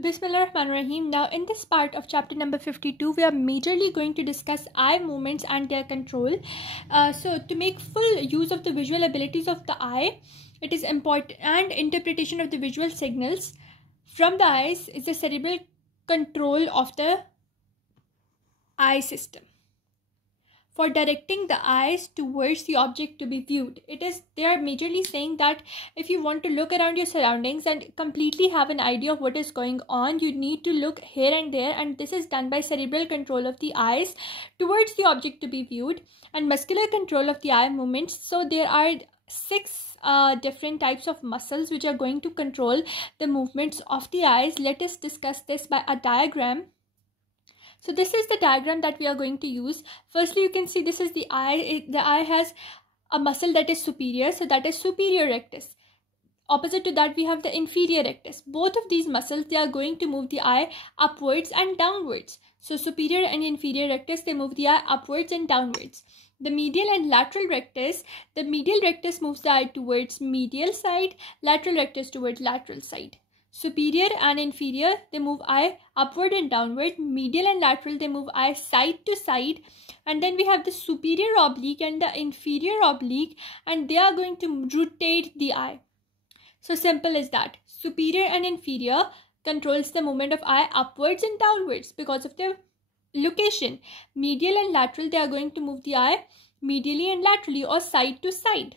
Bismillahirrahmanirrahim. Now in this part of chapter number 52, we are majorly going to discuss eye movements and their control. So to make full use of the visual abilities of the eye, it is important, and interpretation of the visual signals from the eyes is the cerebral control of the eye system for directing the eyes towards the object to be viewed. They are majorly saying that if you want to look around your surroundings and completely have an idea of what is going on, you need to look here and there, and this is done by cerebral control of the eyes towards the object to be viewed and muscular control of the eye movements. So there are 6 different types of muscles which are going to control the movements of the eyes. Let us discuss this by a diagram. So this is the diagram that we are going to use. Firstly, you can see this is the eye. The eye has a muscle that is superior. So that is superior rectus. Opposite to that, we have the inferior rectus. Both of these muscles, they are going to move the eye upwards and downwards. So superior and inferior rectus, they move the eye upwards and downwards. The medial and lateral rectus, the medial rectus moves the eye towards medial side, lateral rectus towards lateral side. Superior and inferior, they move eye upward and downward. Medial and lateral, they move eye side to side. And then we have the superior oblique and the inferior oblique, and they are going to rotate the eye. So simple as that. Superior and inferior controls the movement of eye upwards and downwards because of their location. Medial and lateral, they are going to move the eye medially and laterally or side to side.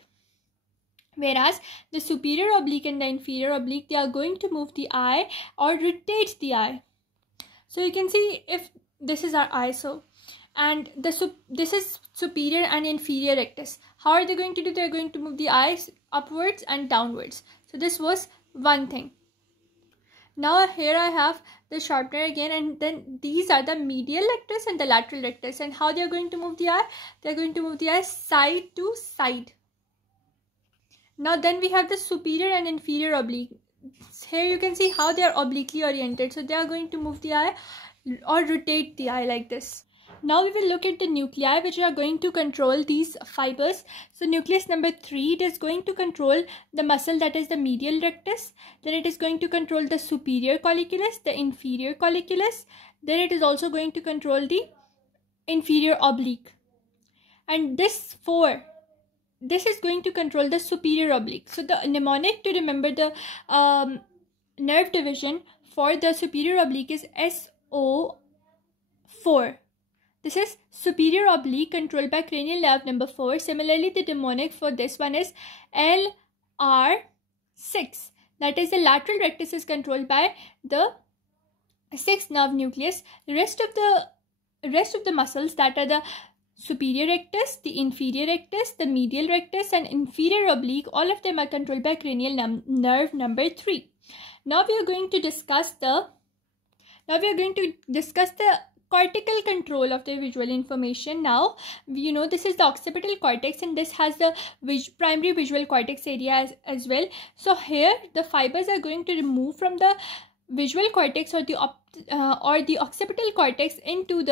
Whereas the superior oblique and the inferior oblique, they are going to move the eye or rotate the eye. So you can see if this is our eye, and this is superior and inferior rectus. How are they going to do? They are going to move the eyes upwards and downwards. So this was one thing. Now here I have the sharpener again, and then these are the medial rectus and the lateral rectus. And how they are going to move the eye? They are going to move the eye side to side. Now then we have the superior and inferior oblique. Here you can see how they are obliquely oriented. So they are going to move the eye or rotate the eye like this. Now we will look at the nuclei which are going to control these fibers. So nucleus number 3, it is going to control the muscle that is the medial rectus. Then it is going to control the superior colliculus, the inferior colliculus. Then it is also going to control the inferior oblique. And this is going to control the superior oblique. So the mnemonic to remember the nerve division for the superior oblique is SO4. This is superior oblique controlled by cranial nerve number 4. Similarly, the mnemonic for this one is LR6. That is, the lateral rectus is controlled by the 6th nerve nucleus. The rest of the muscles, that are the superior rectus, the inferior rectus, the medial rectus, and inferior oblique, all of them are controlled by cranial nerve number 3. Now we are going to discuss the cortical control of the visual information. Now you know this is the occipital cortex, and this has the primary visual cortex area as well. So here the fibers are going to move from the visual cortex or the occipital cortex into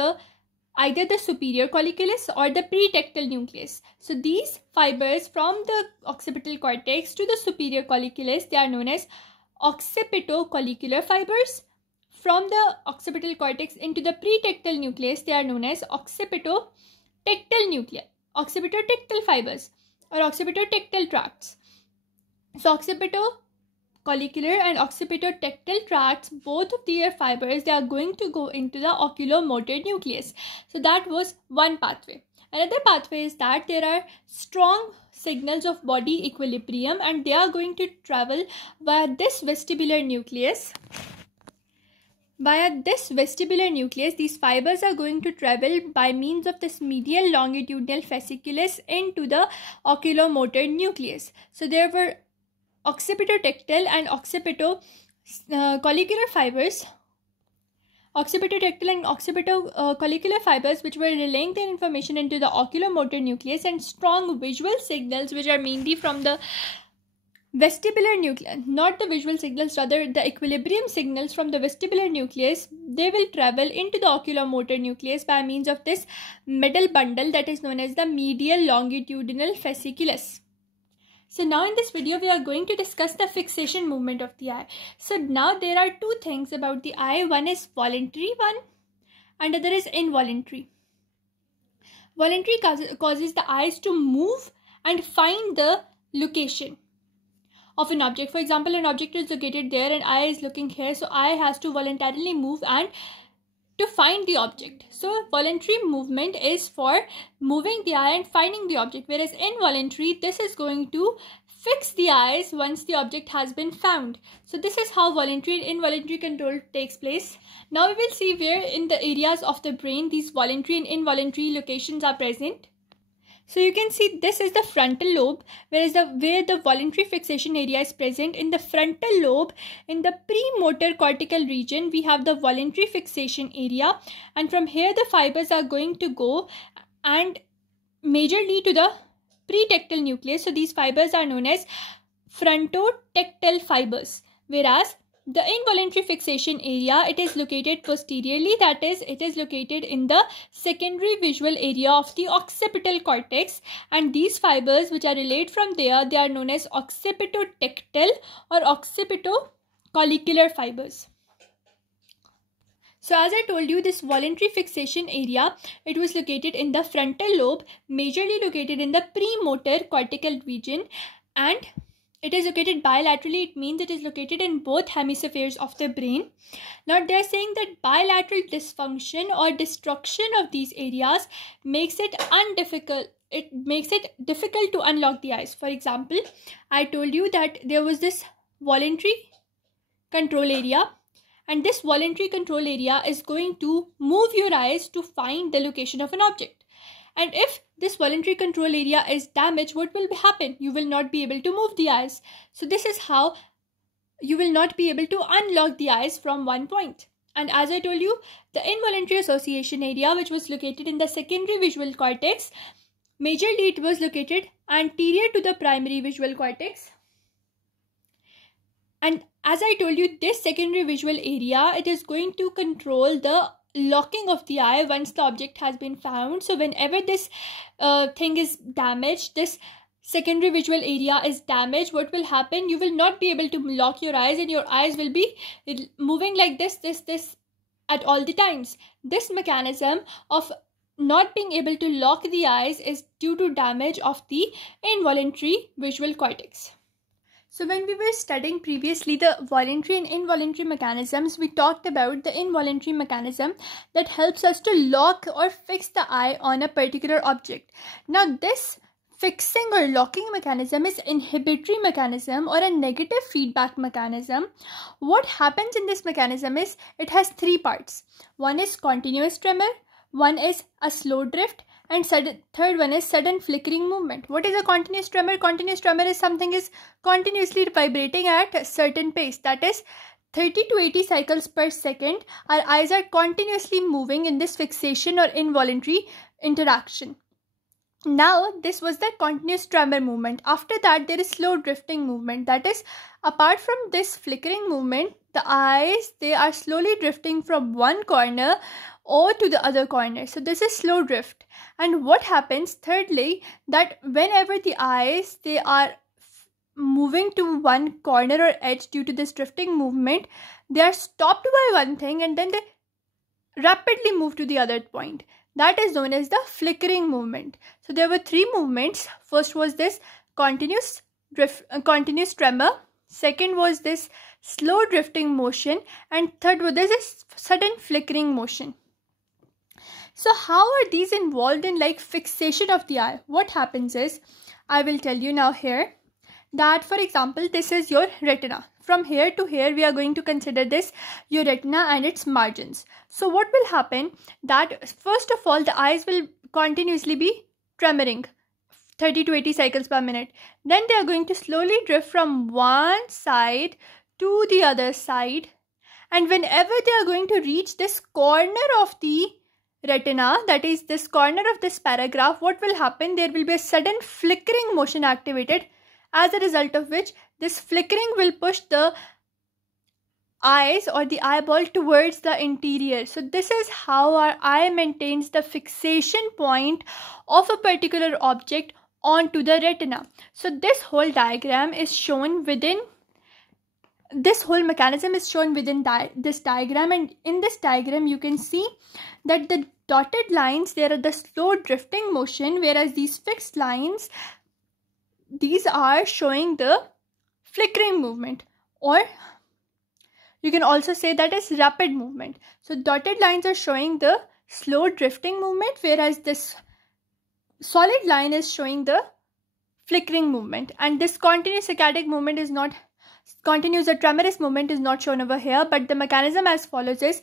either the superior colliculus or the pretectal nucleus. So these fibers from the occipital cortex to the superior colliculus, they are known as occipitocollicular fibers. From the occipital cortex into the pretectal nucleus, they are known as occipitotectal fibers or occipitotectal tracts. So occipitocollicular and occipitotectal tracts, both of their fibers, they are going to go into the oculomotor nucleus. So that was one pathway. Another pathway is that there are strong signals of body equilibrium, and they are going to travel via this vestibular nucleus. These fibers are going to travel by means of this medial longitudinal fasciculus into the oculomotor nucleus. So there were occipitotectal and occipitocollicular fibers. Occipitotectal and occipitocollicular fibers which were relaying their information into the oculomotor nucleus, and strong visual signals which are mainly from the vestibular nucleus, not the visual signals, rather the equilibrium signals from the vestibular nucleus, they will travel into the oculomotor nucleus by means of this middle bundle that is known as the medial longitudinal fasciculus. So now in this video, we are going to discuss the fixation movement of the eye. So now there are two things about the eye. One is voluntary one and other is involuntary. Voluntary causes the eyes to move and find the location of an object. For example, an object is located there and eye is looking here. So eye has to voluntarily move and to find the object. So voluntary movement is for moving the eye and finding the object, whereas involuntary, this is going to fix the eyes once the object has been found. So this is how voluntary and involuntary control takes place. Now we will see where in the areas of the brain these voluntary and involuntary locations are present. So you can see this is the frontal lobe, where the voluntary fixation area is present. In the frontal lobe, in the premotor cortical region, we have the voluntary fixation area, and from here the fibers are going to go and majorly to the pretectal nucleus. So these fibers are known as frontotectal fibers, whereas the involuntary fixation area, it is located posteriorly, that is, it is located in the secondary visual area of the occipital cortex, and these fibers which are relayed from there, they are known as occipitotectal or occipitocollicular fibers. So as I told you, this voluntary fixation area, it was located in the frontal lobe, majorly located in the premotor cortical region, and it is located bilaterally. It means it is located in both hemispheres of the brain. Now they are saying that bilateral dysfunction or destruction of these areas makes it difficult to unlock the eyes. For example, I told you that there was this voluntary control area, and this voluntary control area is going to move your eyes to find the location of an object. And if this voluntary control area is damaged, what will happen? You will not be able to move the eyes. So this is how you will not be able to unlock the eyes from one point. And as I told you, the involuntary association area, which was located in the secondary visual cortex, majorly it was located anterior to the primary visual cortex. And as I told you, this secondary visual area, it is going to control the locking of the eye once the object has been found. So whenever this thing is damaged, this secondary visual area is damaged, what will happen? You will not be able to lock your eyes, and your eyes will be moving like this at all the times. This mechanism of not being able to lock the eyes is due to damage of the involuntary visual cortex. So when we were studying previously the voluntary and involuntary mechanisms, we talked about the involuntary mechanism that helps us to lock or fix the eye on a particular object. Now this fixing or locking mechanism is inhibitory mechanism or a negative feedback mechanism. What happens in this mechanism is it has three parts. One is continuous tremor, one is a slow drift, and third one is sudden flickering movement. What is a continuous tremor? Continuous tremor is something is continuously vibrating at a certain pace, that is 30 to 80 cycles per second. Our eyes are continuously moving in this fixation or involuntary interaction. Now this was the continuous tremor movement. After that there is slow drifting movement, that is, apart from this flickering movement, the eyes, they are slowly drifting from one corner or to the other corner. So this is slow drift. And what happens thirdly, that whenever the eyes, they are moving to one corner or edge due to this drifting movement, they are stopped by one thing and then they rapidly move to the other point. That is known as the flickering movement. So there were three movements. First was this continuous tremor. Second was this slow drifting motion, and third was this sudden flickering motion. So how are these involved in like fixation of the eye? What happens is, I will tell you now here that, for example, this is your retina. From here to here, we are going to consider this your retina and its margins. So what will happen, that first of all, the eyes will continuously be tremoring 30 to 80 cycles per minute. Then they are going to slowly drift from one side to the other side. And whenever they are going to reach this corner of the retina, that is this corner of this paragraph, what will happen? There will be a sudden flickering motion activated, as a result of which this flickering will push the eyes or the eyeball towards the interior. So this is how our eye maintains the fixation point of a particular object onto the retina. So this whole diagram is shown within, this whole mechanism is shown within this diagram, and in this diagram you can see that the dotted lines, there are the slow drifting motion, whereas these fixed lines, these are showing the flickering movement, or you can also say that is rapid movement. So dotted lines are showing the slow drifting movement, whereas this solid line is showing the flickering movement. And this continuous saccadic movement is not, continuous or tremorous movement is not shown over here, but the mechanism as follows is,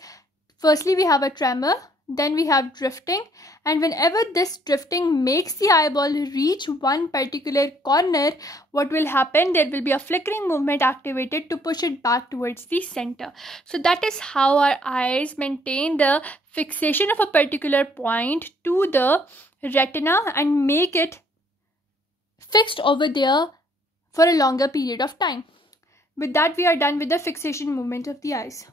firstly we have a tremor, then we have drifting, and whenever this drifting makes the eyeball reach one particular corner, what will happen, there will be a flickering movement activated to push it back towards the center. So that is how our eyes maintain the fixation of a particular point to the retina and make it fixed over there for a longer period of time. With that, we are done with the fixation movement of the eyes.